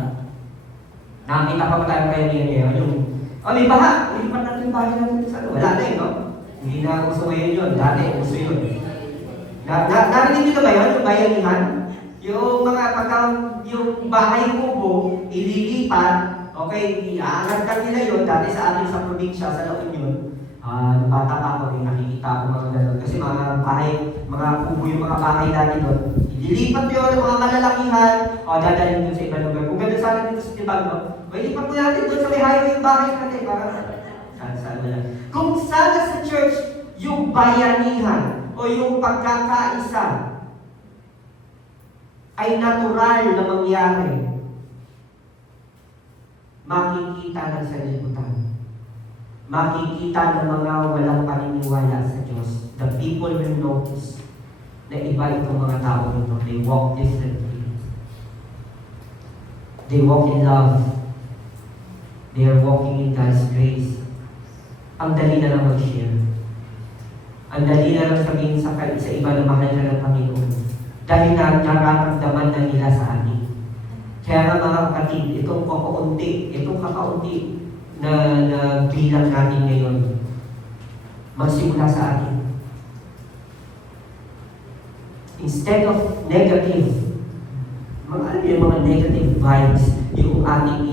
Nakakita pa ba tayong bayanihan ngayon? May baha! Ilipat natin yung bahay natin sa ano? Wala na no? Hindi na uso ngayon yun. Dati, uso yun. Narinig nyo na ba yun? Yung bayanihan? Yung mga yung bahay kubo, ililipat, okay, iaangat ka nila yun, dati sa atin sa probinsya, sa La Union, bata pa ako, nakikita ko mga gano'n. Kasi mga kubo yung mga bahay dati doon. Ililipat yun ng mga malalakihan, dadalhin yun sa ibang lugar. Kung gano'n sana dito sa Tibag, no? Ilipat mo natin doon sa may highway yung bahay natin, para saan mo lang. Kung sana sa church, yung bayanihan, o yung pagkakaisa, ay natural na mangyari, makikita ng sanlibutan. Makikita ng mga walang paniniwala sa Diyos. The people will notice na iba itong mga tao nito. They walk differently. They walk in love. They are walking in God's grace. Ang dali na lang mag-share. Ang dali na lang sabihin sa iba na mahal ka ng Panginoon. Dahil nararamdaman na nila sa atin. Kaya nga mga kapatid, itong kakaunti na bilang natin ngayon, magsimula sa atin. Instead of negative, mga negative vibes, yung ating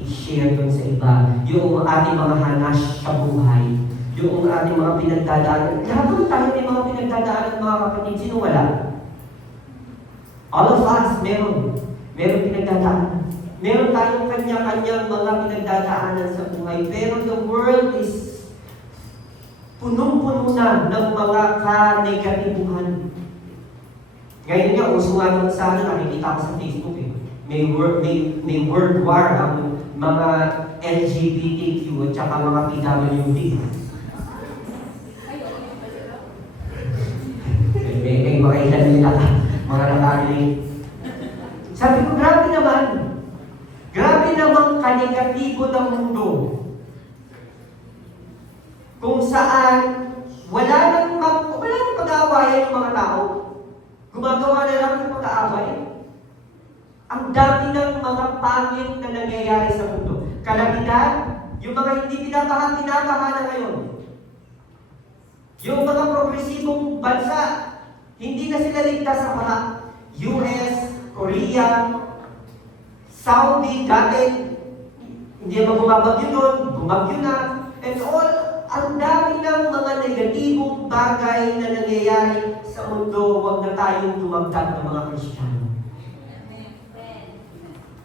i-share doon sa iba, yung ating mga hanas sa buhay, yung ating mga pinagdadaanan. Lahat naman tayo may mga pinagdadaanan, mga kapatid. Sino wala? All of us, meron pinagdadaanan. Meron tayong kanya-kanyang mga pinagdadaanan sa buhay. Pero the world is punong-puno na ng mga ka-negatibuhan. Ngayon nga, uso nga naman sa nakikita ko sa Facebook eh. May word war ang mga LGBTQ at saka mga PWD. May mga ilan nila, mga nakarinig. Sabi ko, grabe naman kanegatibo ng mundo. Kung saan wala nang pag-aawayan ng mga tao. Gumagawa na lang ng pag-aaway. Ang dami ng mga pangit na nangyayari sa mundo. Kalamidad, yung mga hindi binabaha na ngayon. Yung mga progresibong bansa, hindi na sila ligtas sa baha. US, Korea, Saudi, dati, hindi naman bumabagyo doon, bumagyo na, and all, ang dami ng mga negatibong bagay na nangyayari sa mundo. Huwag na tayong tumagdag ng mga Kristiyano.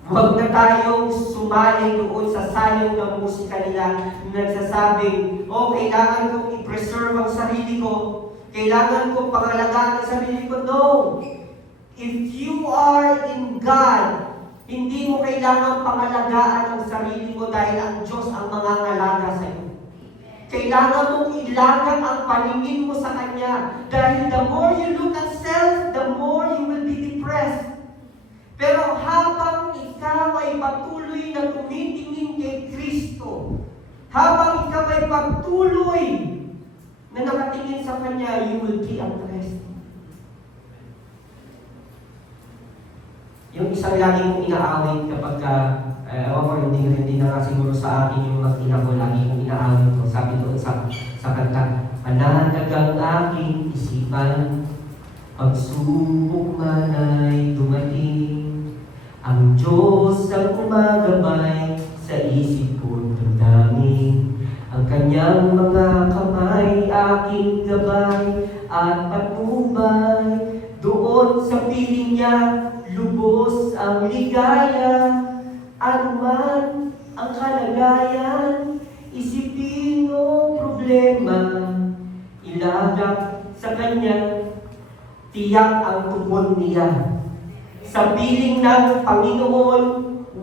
Huwag na tayong sumali doon sa sayong ng musika nila na nagsasabing, kailangan kong i-preserve ang sarili ko. Kailangan kong pangalagaan ang sarili ko. No! If you are in God, hindi mo kailangan pangalagaan ang sarili mo dahil ang Diyos ang mangangalaga sa iyo. Kailangan mong ilagak ang paningin mo sa Kanya. Dahil the more you look at self, the more you will be depressed. Pero habang ikaw ay patuloy na tumitingin kay Kristo, habang ikaw ay patuloy na nakatingin sa Kanya, you will be at rest. Yung isang lagi kong inaawit kapag hindi na nga siguro sa akin yung mag-ina ko, lagi kong inaawit ko. Sabi doon sa kanta, panatag ang aking isipan, pagsubok man ay dumating, ang Diyos ang umagabay sa isip ko't damdamin. Ang kanyang mga kamay aking gabay at patnubay, doon sa piling niya lubos ang ligaya. Anuman ang kalagayan, isipin o problema, ilagak sa Kanya, tiyak ang tugon niya. Sa piling ng Panginoon,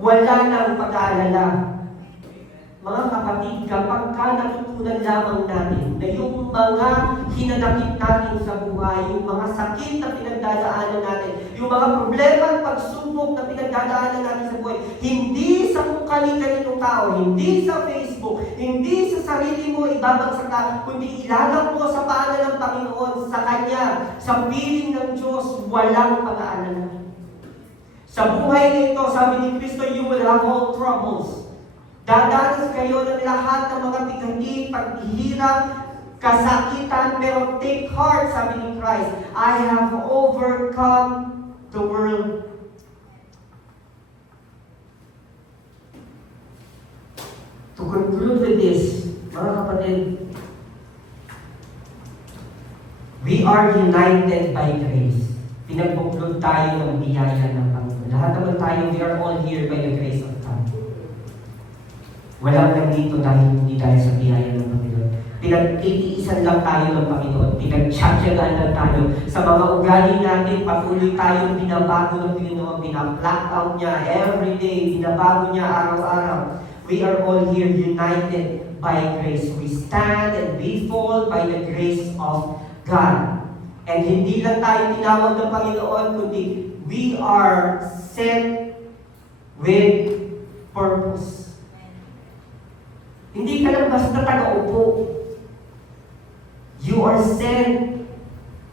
wala nang pag-aalala. Mga kapatid, kapag natutunan lamang natin na yung mga hinanakit natin sa buhay, yung mga sakit na pinagdadaanan natin, yung mga problema at pagsubok na pinagdadaanan natin sa buhay, hindi sa kung kani-kaninong tao, hindi sa Facebook, hindi sa sarili mo ibabagsak ka, kundi ilalak mo sa paanan ng Panginoon, sa Kanya, sa piling ng Diyos, walang pag-aalala. Sa buhay nito, sabi ni Kristo, you will have all troubles. Dadanas kayo ng lahat ng mga bigati, paghihirap, kasakitan, pero take heart, sabi ni Christ, I have overcome the world. To conclude with this, mga kapatid, we are united by grace. Pinagbuklod tayo ng biyaya ng Panginoon. Lahat naman tayo, we are all here by the grace of God. Walang nandito dahil hindi dahil sa biyaya ng Panginoon. Pinagtitiisan lang tayo ng Panginoon. Pinagtsatsagaan lang tayo. Sa mga ugali natin, patuloy tayong binabago ng Panginoon. Bina-black out niya every day. Binabago niya araw-araw. We are all here united by grace. We stand and we fall by the grace of God. And hindi lang tayo tinawag ng Panginoon, kundi we are sent with purpose. Hindi ka lang basta taga-upo. You are sent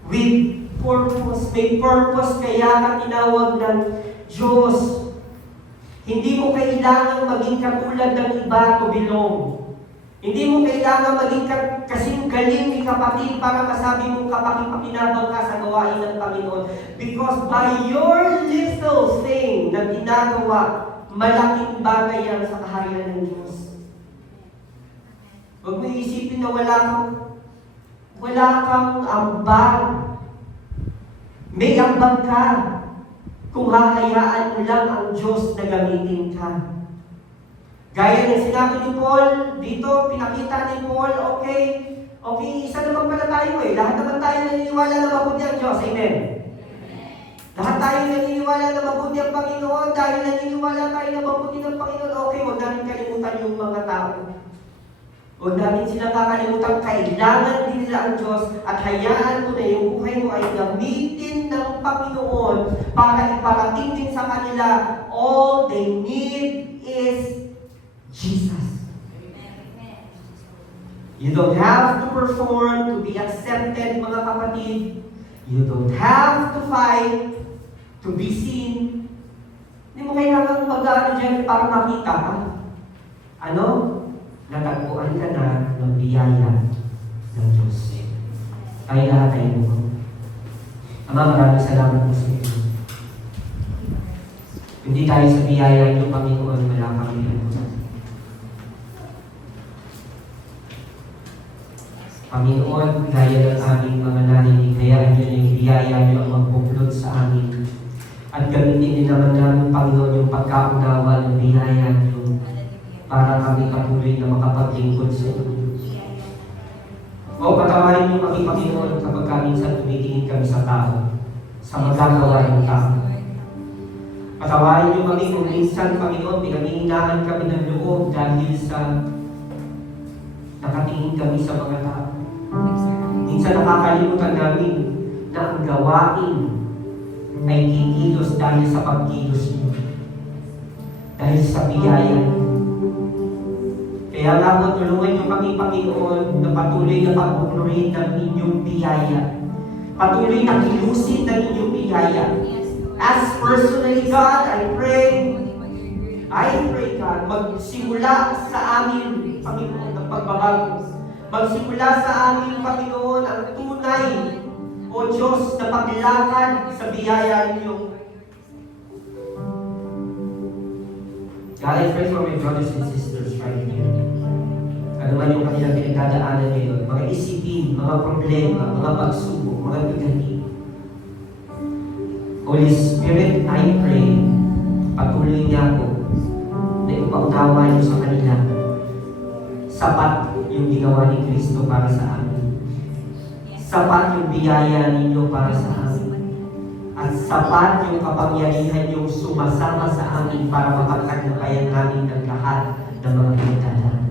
with purpose. May purpose kaya ka tinawag ng Diyos. Hindi mo kailangang maging katulad ng iba to belong. Hindi mo kailangan maging kasing galing ni kapatid para masabi mong kapakipakinabangan ka sa gawain ng Panginoon. Because by your little thing na ginagawa, malaking bagay yan sa kaharian ng Diyos. Huwag mo isipin na wala kang ambag. May ambag ka kung hahayaan mo lang ang Diyos na gamitin ka. Gaya ng sinabi ni Paul, dito pinakita ni Paul, okay, isa naman pala tayo eh. Lahat naman tayo naniniwala na mabuti ang Diyos. Amen. Lahat tayo naniniwala na mabuti ang Panginoon. Dahil naniniwala tayo na mabuti ng Panginoon, okay, huwag natin kalimutan yung mga tao. Huwag natin silang kakalimutan, kailangan din nila ang Diyos at hayaan mo na yung buhay mo ay gamitin ng Panginoon para iparating din sa kanila, all they need is Jesus. You don't have to perform to be accepted, mga kapatid. You don't have to fight to be seen. Hindi mo kailangan mag-ano dyan para makita ka. Ano? Natagpuan ka na ng biyaya ng Diyos. Tayo lahat tayo mo. Ama, maraming salamat po sa inyo. Hindi tayo sa biyaya ng Panginoon, wala kami ano. Panginoon, gaya ng aming mga narinig, hayaan niyo na yung biyaya niyo ang magbuklod sa amin. At gamitin din naman namin, Panginoon, yung pagkaunawa ng biyaya niyo para kami patuloy na makapaglingkod sa inyo. O patawarin niyo kami, Panginoon, kapag minsan tumitingin kami sa tao, sa magagawa ng tao. Patawarin niyo kami kung minsan, Panginoon, pinanghihinaan kami ng loob dahil sa nakatingin kami sa mga tao. Minsan nakakalimutan namin na ang gawain ay kikilos dahil sa pagkilos niyo. Dahil sa biyaya niyo. Kaya nga po, tulungan niyo kami, Panginoon, na patuloy na pagpupuluhin ng inyong biyaya. Patuloy na kilusin ng inyong biyaya. As personally, God, I pray, God, magsimula sa amin, Panginoon, ng pagbabago. Magsimula sa amin, Panginoon, ang tunay, O Diyos, na paglakad sa biyaya ninyo. God, I pray for my brothers and sisters right here. Ano man yung kanilang pinagdadaanan ngayon, mga isipin, mga problema, mga pagsubok, mga bigani. Holy Spirit, I pray, patuloy niya ako na ipaunawa niyo sa kanila. Sapat yung ginawa ni Kristo para sa amin. Sapat yung biyaya ninyo para sa amin. At sapat yung kapangyarihan yung sumasama sa amin para mapagtagumpayan namin ng lahat ng mga pinagdadaanan namin.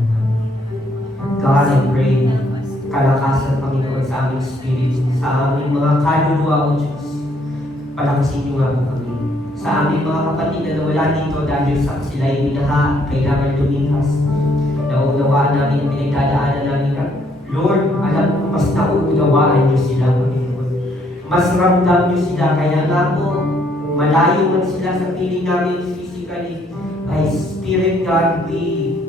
God, I pray, kalakasan, Panginoon, sa aming spirit, sa aming mga kaluluwa, O Diyos. Palakasin niyo nga po kami. Sa aming mga kapatid na nawala dito dahil sa sila'y minaha, kailangan lumikas. Naunawaan namin, pinagdadaanan namin na, Lord, alam ko mas nauunawaan niyo sila, Panginoon. Mas ramdam niyo sila, kaya nga po, malayo man sila sa piling namin physically. By Spirit, God, we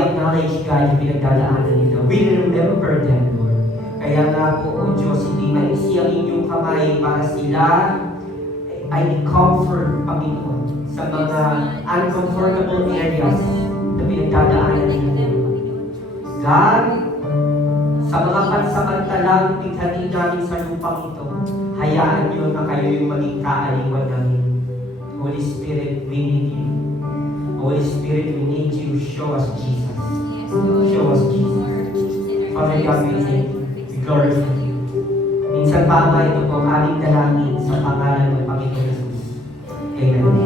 acknowledge, God, yung pinagdadaanan nila. We remember them, Lord. Kaya nga po, O Diyos, hindi maiksi ang inyong kamay para sila ay comfort, Panginoon, sa mga uncomfortable areas na pinagdadaanan nila. God, sa mga pansamantalang bighati namin sa lupang ito, hayaan niyo na kayo yung maging kaaliwan namin. Holy Spirit, we need you. Holy Spirit, we need you. Show us Jesus. Show us Jesus. Father God, we thank you. We glorify you. Minsan pa, Ama, ito po ang aming dalangin sa pangalan ng Panginoon Jesus. Amen.